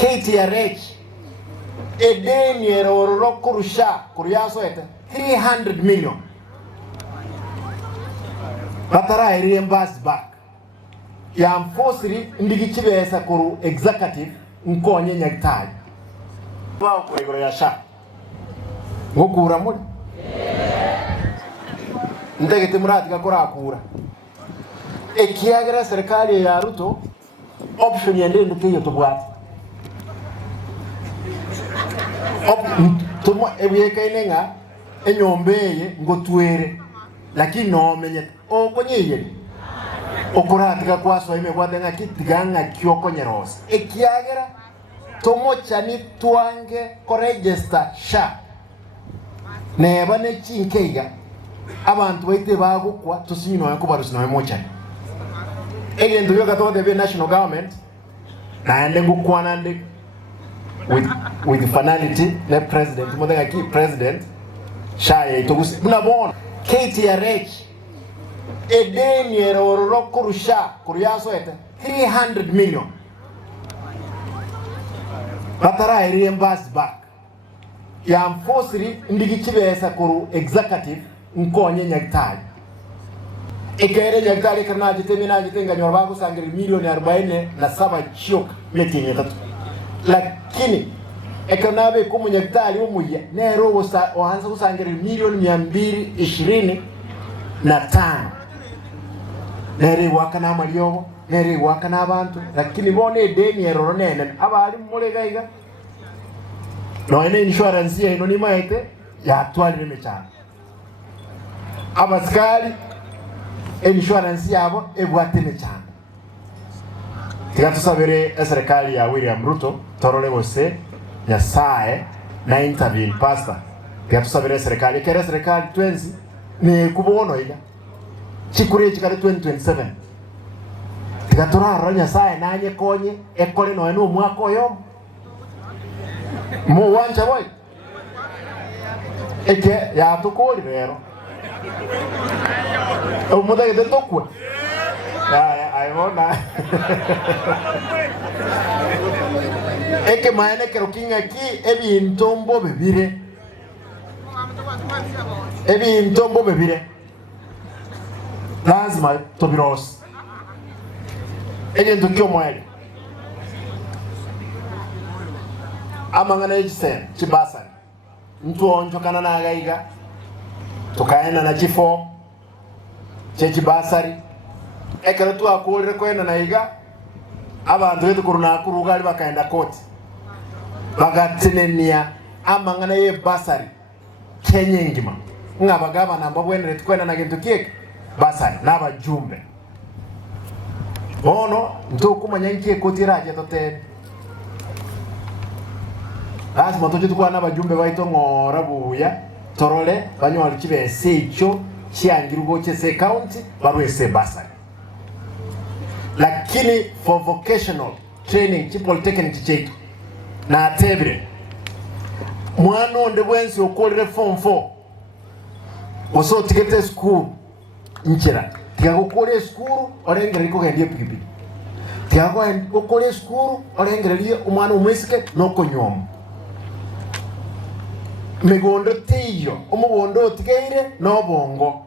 KTRH deni eroro kurusha kuriaso ete 300 million batara reimburse back ya mfosiri ndigichibesa kuru executive nkonye nyakitaji wao kuregoro ya SHA ngokura muri ndegete murati gakora akura ekiagira serikali ya Ruto option yende ndukiyo tobwati tumo ebyeka inenga enyombeye ngotwere lakini no menye okonyeye okuratika kwaso ime kwadenga kitiganga kyokonyerosa ekiagera tomocha ni twange ko register SHA neba ne chinkeiga abantu baite bagukwa tusinyino yakubarusi na mocha egendo yo gato de national government na ende ngukwana ndi with finality the president modega ki president SHA itogusi bunabona KTRH deni eroro kurusha kuriaso ete 300 million batara reimburse back ya mfosiri ndigichibesa kuru executive nkonye nyakitaji ekere nyakitali kana jitemina jitenga nyorba kusangira milioni 47 chioka metinye tatu lakini ekonabe kumu nyakitali umuya nero ohanza kusangira milioni 225 nere wakana malyobo nere wakana abantu lakini bone deni eroro nene abali mulegaiga no ene insurance ye no ni maite ya twali mechana abaskali insurance yabo ebwate mechana tigatusabere serikali ya William Ruto torole bose ya sae na intervene pastor tigatusabere serikali kere serikali 20 ni kubono ida chikure chikare 2027 tigatura ronya sae nanye konye ekole no enu mwaka oyo mo wanja boy eke ya tukoli rero umuda gede tokwe ayona eke maene kerokinga ki ebintombo bebire lazima tobiros ege ndukyo mwele amangana ejisen chibasa mtu onjo kana na gaiga tukaenda na chifo chechi basari ekero tu akurire kwenda na iga abantu betu kuruna kurugali bakaenda koti bagatinenia amangana ye basari kenyengima ngabagaba namba bwenere tukwenda na kintu kike basari nabajumbe bono ntukumanya nkiye kotiraje tote lazima tukwa n'abajumbe baito ngora buya torole banywa kibese icho cyangirugo cyese county barwese basari lakini for vocational training polytechnic chetu na atebre mwana onde bwensi okolere form 4 oso tikete school nchira tikakokole school orengere iko gendie pikipiki tikakokole school orengererie umwana umwesike nokonyoma megondo tiyo umugondo tigeire no bongo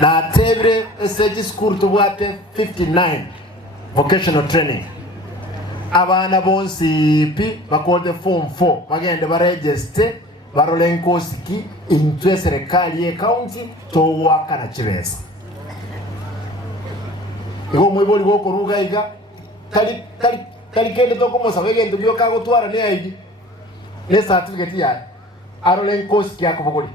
na tebre SHA school tubwate 59 vocational training abana bonsi pi bakode form 4 bagende baregister barolenkosiki intwe serikali ye county to wakana chibesa ngo mwiboli boko rugaiga kali kende to komosa wegende byo kago twara ne ayi ne certificate ya arolenkosiki yakobogoli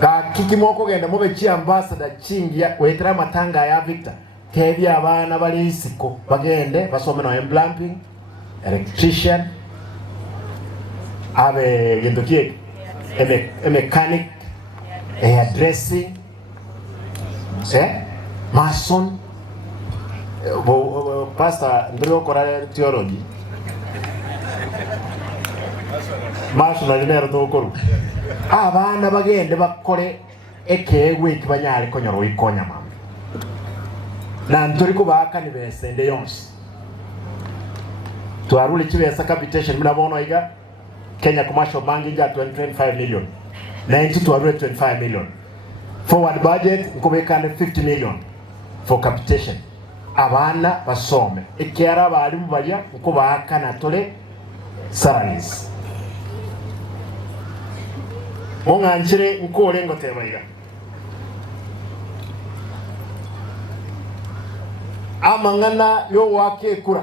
ka kikimoko genda mobe chi ambassador chingia wetra matanga ya Victor kebi abana bali isiko bagende basome no plumbing electrician abe gendo kie mechanic hairdressing mason pastor ndrio kora theology mason alinero to koru abana bagende bakore ekewe kibanyale konyoro ikonya mama na nturiko baka ni besende yonse twarule chibesa capitation mnabono iga Kenya Commercial Bank ija 25 million na into twarule 25 million forward budget nkobekane 50 million for capitation abana basome ekiara bali mubalya uko baka na tole salaries monganchire nkole ngotebaiga amangana yo wake kura